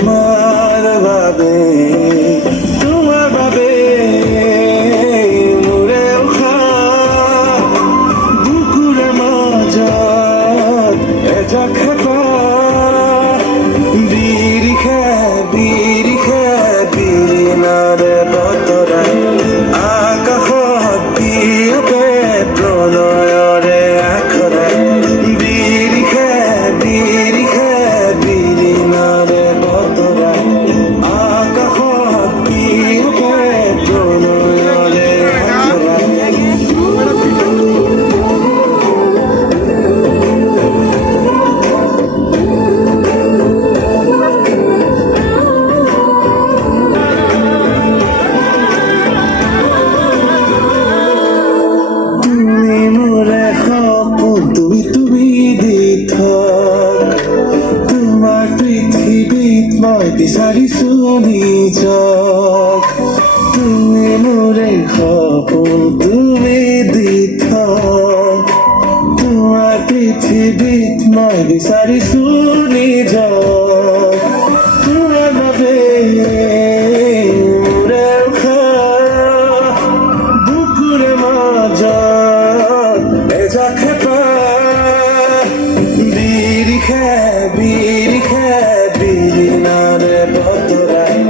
তোমাৰ বাবে মোৰে উখা বুকুৰে মাজত এজা খেপা বিৰিখে বিৰিণাৰে বতৰাই আকাশত বিয়পে প্ৰণয়ৰে আখৰাই বিৰিখে বিৰিণাৰে বতৰাই আকাশত বিয়পে প্ৰণয়ৰে আখৰাই তুমি দি থাক তোমাৰ পৃথিৱীত মই বিচাৰিছো নিজক তুমি মোৰে সপোন তুমি দি থাক তোমাৰ পৃথিৱীত মই বিচাৰিছো নিজক তোমাৰ বাবে মোৰে উশা বুকুৰে মাজত এজা খেপা বিৰিণাৰে বতৰাই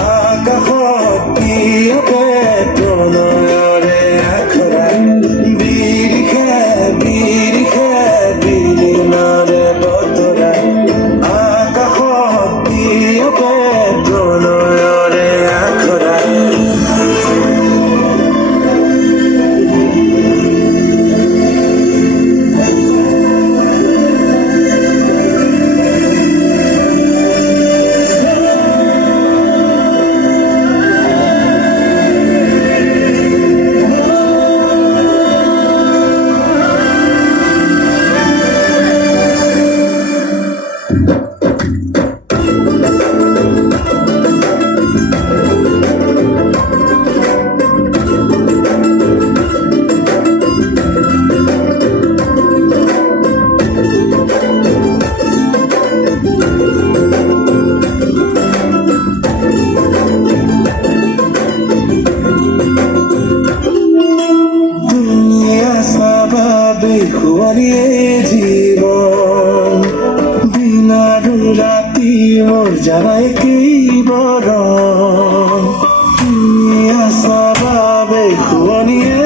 আকাশত বিয়পে প্ৰণয়ৰে আখৰাই বিৰিণাৰে বতৰাই আকাশত বিয়পে প্ৰণয়ৰে আখৰাই খুৱালিয়ে জীৱন দিন আৰু ৰাতি মোৰ জানাই কেইবৰণ তুমি আছা বাবে খুৱালিয়ে